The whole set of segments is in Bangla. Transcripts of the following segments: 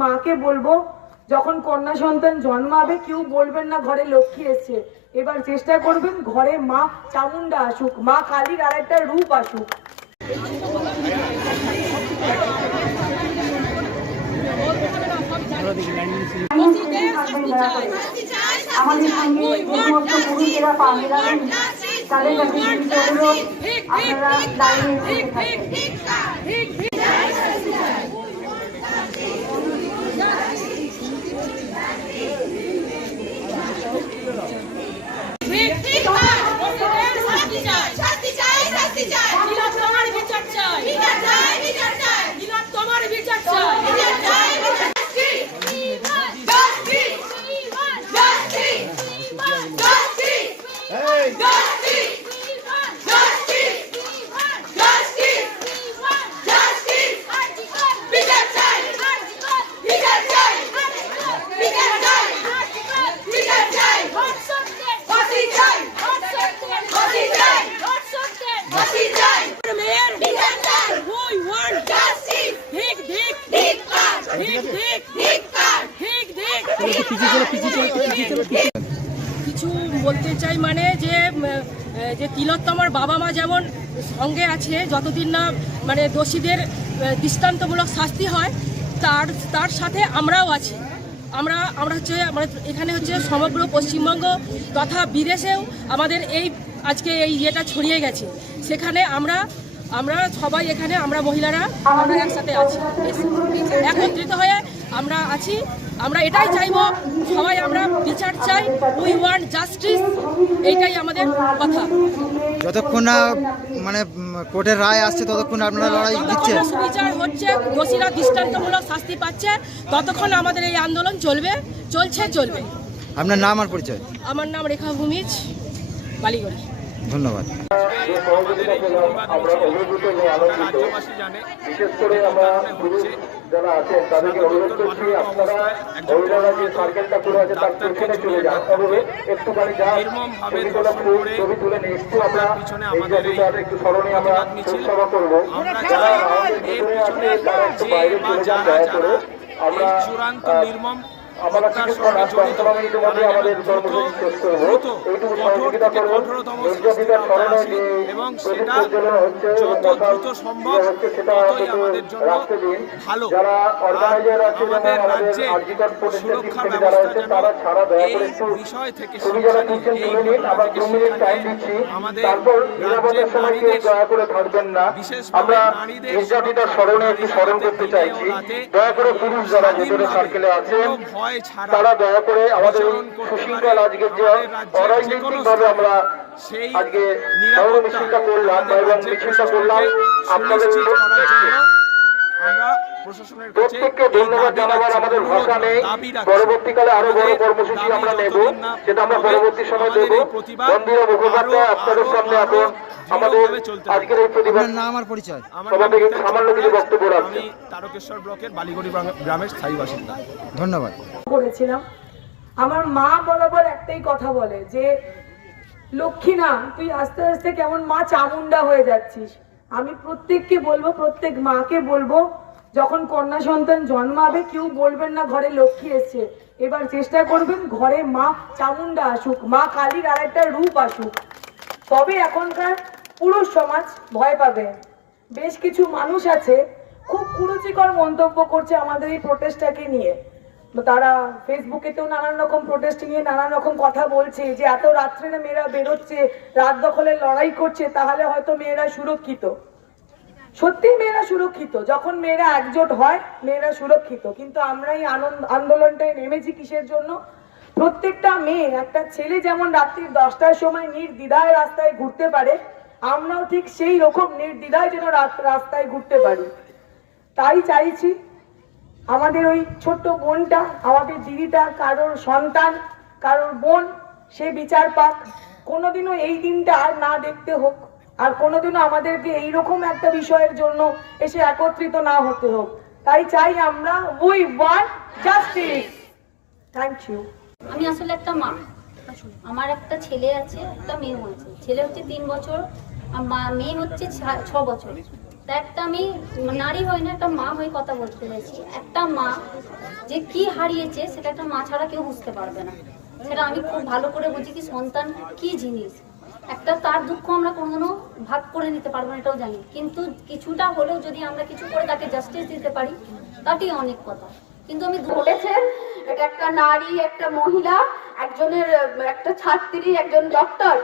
মাকে বলব, যখন কন্যা সন্তান জন্মাবে, কেউ বলবেন না ঘরে লক্ষ্মী এসছে। এবার চেষ্টা করবেন ঘরে মা চামুন্ডা আসুক, মা কালীর আর একটা রূপ আসুক। আমাদের সঙ্গে এসে থাকবেন শান্তি চাই শান্তি চাই শান্তি চাই মিলাদ তোমার বিচার চাই বিচার চাই বিচার চাই মিলাদ তোমার বিচার চাই বিচার চাই বিচার justice justice justice justice justice justice justice বিচার চাই বিচার চাই বিচার চাই বিচার চাই ফাঁসি চাই ফাঁসি চাই ফাঁসি চাই মেয়ের বিচার চাই ওই ওয়ার্ড জাস্টিস ঠিক ঠিক ধিক্কার ঠিক ঠিক ধিক্কার ঠিক ঠিক কিছু বলতে চাই মানে যে যে তিলোত্তমার বাবা মা যেমন সঙ্গে আছে, যতদিন না মানে দোষীদের দৃষ্টান্তমূলক শাস্তি হয়, তার তার সাথে আমরাও আছি। আমরা আমরা হচ্ছে, আমরা এখানে হচ্ছে সমগ্র পশ্চিমবঙ্গ তথা বিদেশেও আমাদের এই, আজকে এই ইয়েটা ছড়িয়ে গেছে। সেখানে আমরা আমরা সবাই এখানে, আমরা মহিলারা, আমরা একসাথে আছি। একত্রিত হয়ে আমরা আছি। আমরা এটাই চাইব সবাই আমরা বিচার চাই। উই ওয়ান্ট জাস্টিস এইটাই আমাদের কথা। যতক্ষণ না মানে কোর্টের রায় আসছে ততক্ষণ আপনারা লড়াই দিচ্ছে সুবিচার হচ্ছে দোষীরা দৃষ্টান্তমূলক শাস্তি পাচ্ছে ততক্ষণ আমাদের এই আন্দোলন চলবে চলছে চলবে। আপনার নাম আর পরিচয়? আমার নাম রেখা ভূমিজ বালিগড়ি। ধন্যবাদ। যে সহযোগিতা পেলাম আমরা অভিভূত এবং আনন্দিত। বিশেষ করে আমরা পুরুষ যারা আছেন তাদেরকে অনুরোধ করছি আপনারা মহিলারা যে সার্কেলটা করে আছে তার পেছনে চলে যান। তবে একটুখানি যা ছবি ছবি তুলে নিয়ে একটু আমরা। এই একটু স্মরণে আমরা শোকসভা করব। যারা আমাদের ভেতরে আছে তারা একটু বাইরে চলে যান দয়া করে। আমরা চূড়ান্ত নির্মম আমরা কিছুক্ষণ আজ দশ পনেরো মিনিটের মধ্যে আমাদের কর্মসূচি শেষ করব এইটুকু সহযোগিতা করবেন নির্যাতিতার স্মরণে যে এবং সেটা প্রজ্বলন হচ্ছে এবং যত দ্রুত সম্ভব সেটা আমাদের রাখতে দিন। যারা অর্গানাইজার আছে যেমন আমাদের আমাদের আর্জিকর সুরক্ষা ব্যবস্থা আছে তারা ছাড়া দয়া করে একটু বিষয় যারা শিক্ষা তুলে নিন আবার দু মিনিট টাইম দিচ্ছি। তারপর নিরাপত্তার সময় কেউ দয়া করে থাকবেন না। আমরা নির্যাতিতার স্মরণে একটু স্মরণ করতে চাইছি। দয়া করে পুরুষ যারা ভেতরে সার্কেলে আছেন ভয় ছাড়া তারা দয়া করে আমাদের সুশৃঙ্খল। আজকে যে অরাজনৈতিক ভাবে আমরা সেই আজকে ধর্ম মিছিলটা করলাম এবং মিছিলটা করলাম আপনাদের আমরা প্রশাসনের কাছে প্রত্যেককে ধন্যবাদ জানাবার আমাদের ভাষা নেই। পরবর্তীকালে আরও বড় কর্মসূচি আমরা নেব সেটা আমরা পরবর্তী সময় দেব। মুখোপাধ্যায় আপনাদের সামনে আরও এখন আমাদের দৃঢ়ভাবে চলতে হবে। আজকের এই প্রতিবাদ নাম আর পরিচয়? আমার সভা থেকে সামান্য কিছু বক্তব্য রাখছি। তারকেশ্বর ব্লকের বালিগড়ি গ্রামের স্থায়ী বাসিন্দা। ধন্যবাদ। করেছিলাম। আমার মা বরাবর একটাই কথা বলে যে লক্ষ্মী না তুই আস্তে আস্তে কেমন মা চামুন্ডা হয়ে যাচ্ছিস। আমি প্রত্যেককে বলব প্রত্যেক মাকে বলব যখন কন্যা সন্তান জন্মাবে, কেউ বলবেন না ঘরে লক্ষ্মী এসছে। এবার চেষ্টা করবেন ঘরে মা চামুন্ডা আসুক, মা কালীর আর একটা রূপ আসুক। তবে এখনকার পুরুষ সমাজ ভয় পাবে। বেশ কিছু মানুষ আছে, খুব কুরুচিকর মন্তব্য করছে আমাদের এই প্রোটেস্টটাকে নিয়ে। তারা ফেসবুকেতেও নানান রকম প্রোটেস্ট নিয়ে নানান রকম কথা বলছে যে, এত রাত্রে মেয়েরা বেরোচ্ছে, রাত দখলের লড়াই করছে, তাহলে হয়তো মেয়েরা সুরক্ষিত। সত্যি মেয়েরা সুরক্ষিত, যখন মেয়েরা একজোট হয়, মেয়েরা সুরক্ষিত। কিন্তু আমরা এই আন্দোলনটায় নেমেছি কিসের জন্য? প্রত্যেকটা মেয়ে, একটা ছেলে যেমন রাত্রি দশটার সময় নির্দ্বিধায় রাস্তায় ঘুরতে পারে, আমরাও ঠিক সেই রকম নির্দ্বিধায় যেন রাস্তায় ঘুরতে পারি। তাই চাইছি আমাদের ওই ছোট্ট বোনটা, আমাদের দিদিটা, কারোর সন্তান, কারোর বোন, সে বিচার পাক। কোনোদিনও এই দিনটা আর না দেখতে হোক। আর কোনোদিনও আমাদেরকে এইরকম একটা বিষয়ের জন্য এসে একত্রিত না হতে হোক। তাই চাই আমরা we want justice thank you আমি আসলে একটা মা। আমার একটা ছেলে আছে, একটা মেয়ে আছে ছেলে হচ্ছে তিন বছর, আর মেয়ে হচ্ছে ছ বছর। তা একটা আমি নারী হয় না, একটা মা হয়ে কথা বলতে চাইছি একটা মা যে কি হারিয়েছে, সেটা একটা মা ছাড়া কেউ বুঝতে পারবে না। সেটা আমি খুব ভালো করে বুঝি কি সন্তান কি জিনিস। একটা তার দুঃখ আমরা কোনোদিনও ভাগ করে নিতে পারব না, এটাও জানি। কিন্তু কিছুটা হলেও যদি আমরা কিছু করে তাকে জাস্টিস দিতে পারি, তাতেই অনেক কথা। কিন্তু আমি ঘটেছে এটা একটা নারী, একটা মহিলা, একজনের, একটা ছাত্রী, একজন ডক্টর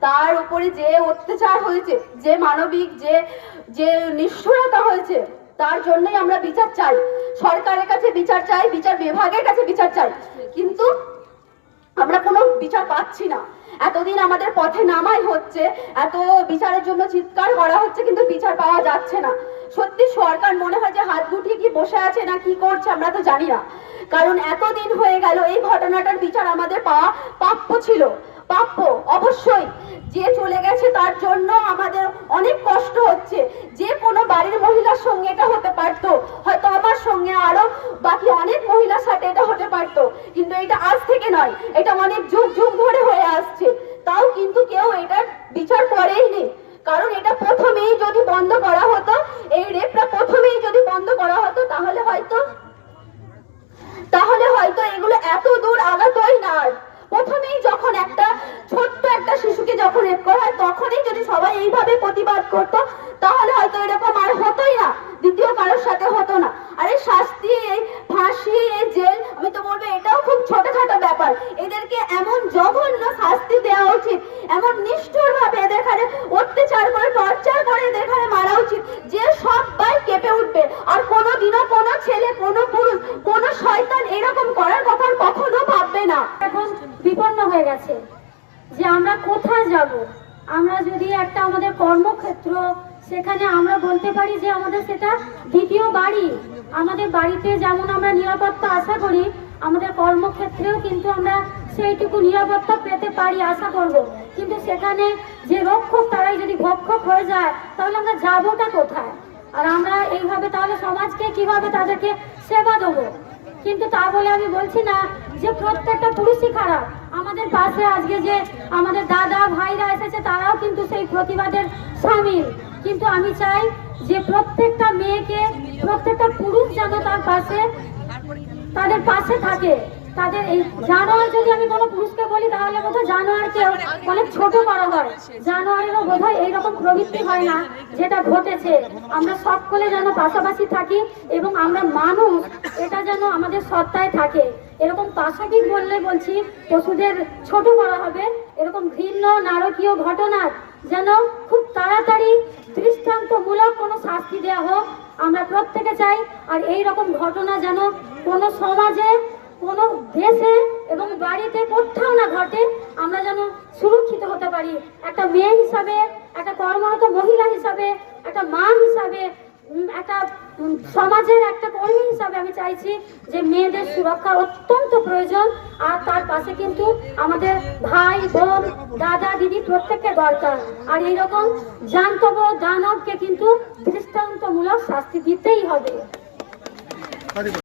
তার উপরে যে অত্যাচার হয়েছে, যে মানবিক, যে যে নিষ্ঠুরতা হয়েছে, তার জন্যই আমরা বিচার চাই। সরকারের কাছে বিচার চাই, বিচার বিভাগের কাছে বিচার চাই। কিন্তু আমরা কোনো বিচার পাচ্ছি না। এতদিন আমাদের পথে নামাই হচ্ছে, এত বিচারের জন্য চিৎকার করা হচ্ছে, কিন্তু বিচার পাওয়া যাচ্ছে না। সত্যি সরকার মনে হয় যে হাত গুটিয়ে কি বসে আছে না কি করছে আমরা তো জানি না। কারণ এতদিন হয়ে গেল, এই ঘটনাটার বিচার আমাদের পাওয়া প্রাপ্য ছিল। প্রাপ্য, অবশ্যই। যে চলে গেছে তার জন্য আমাদের অনেক কষ্ট হচ্ছে। যে কোনো বাড়ির মহিলার সঙ্গে এটা হতে পারত। হয়তো আমার সঙ্গে আরও বাকি অনেক মহিলার সাথে এটা হতে পারত। কিন্তু এটা আজ থেকে নয়, এটা অনেক যুগ যুগ ধরে হয়ে আসছে। তাও কিন্তু কেউ এটার বিচার করেইনি কারণ এটা প্রথমেই যদি বন্ধ করা হতো এই রেপটা প্রথমেই যদি বন্ধ করা হতো তাহলে হয়তো তাহলে হয়তো এগুলো এত দূর আগাতোই না আর। প্রথমেই যখন একটা ছোট্ট একটা শিশুকে যখন রেপ করা হয় তখনই যদি সবাই এইভাবে প্রতিবাদ করতো তাহলে হয়তো এরকম আর হতোই না দ্বিতীয় কারোর সাথে হতো না আরে শাস্তি এই ফাঁসি এই জেল আমি তো বলব এটাও খুব ছোটখাটো ব্যাপার এদেরকে এমন জঘন্য শাস্তি দেওয়া উচিত এমন নিষ্ঠুর ভাবে এদের খানে অত্যাচার করে টর্চার করে এদের খানে মারা উচিত যে সবাই কেঁপে উঠবে আর কোনোদিনও কোনো ছেলে কোনো পুরুষ কোনো শয়তান এরকম করার কথা আর কখনো ভাববে না এখন বিপন্ন হয়ে গেছে যে আমরা কোথায় যাব আমরা যদি একটা আমাদের কর্মক্ষেত্র সেখানে আমরা বলতে পারি যে আমাদের সেটা দ্বিতীয় বাড়ি। আমাদের বাড়িতে যেমন আমরা নিরাপত্তা আশা করি, আমাদের কর্মক্ষেত্রেও কিন্তু আমরা সেইটুকু নিরাপত্তা পেতে পারি আশা করব। কিন্তু সেখানে যে রক্ষক তারাই যদি ভক্ষক হয়ে যায়, তাহলে আমরা যাবোটা কোথায়? আর আমরা এইভাবে তাহলে সমাজকে কীভাবে তাদেরকে সেবা দেবো? কিন্তু তা বলে আমি বলছি না যে প্রত্যেকটা পুরুষই খারাপ। আমাদের পাশে আজকে যে আমাদের দাদা, ভাইরা এসেছে, তারাও কিন্তু সেই প্রতিবাদের সামিল। কিন্তু আমি চাই যে প্রত্যেকটা মেয়েকে, প্রত্যেকটা পুরুষ যেন তার পাশে, তাদের পাশে থাকে। তাদের এই জানোয়ার যদি আমি কোনো পুরুষকে বলি, তাহলে বোধহয় জানোয়ারকে অনেক ছোট করা হয়। জানোয়ারেরও বোধহয় এইরকম প্রবৃত্তি হয় না, যেটা ঘটেছে। আমরা সকলে যেন পাশাপাশি থাকি এবং আমরা মানুষ, এটা যেন আমাদের সত্তায় থাকে। এরকম পাশাপিক বললে বলছি, পশুদের ছোট করা হবে। এরকম ভিন্ন নারকীয় ঘটনার যেন খুব তাড়াতাড়ি দৃষ্টান্তমূলক কোনো শাস্তি দেওয়া হোক। আমরা প্রত্যেকে চাই আর এই রকম ঘটনা যেন কোনো সমাজে, কোনো দেশে এবং বাড়িতে কোথাও না ঘটে, আমরা যেন সুরক্ষিত হতে পারি। একটা মেয়ে হিসাবে, একটা কর্মরত মহিলা হিসাবে, একটা মা হিসাবে একটা সমাজের একটা কর্মী হিসাবে আমি চাইছি যে মেয়েদের সুরক্ষা অত্যন্ত প্রয়োজন, আর তার পাশে কিন্তু আমাদের ভাই, বোন, দাদা, দিদি প্রত্যেককে দরকার। আর এইরকম জান্তব দানবকে কিন্তু দৃষ্টান্তমূলক শাস্তি দিতেই হবে।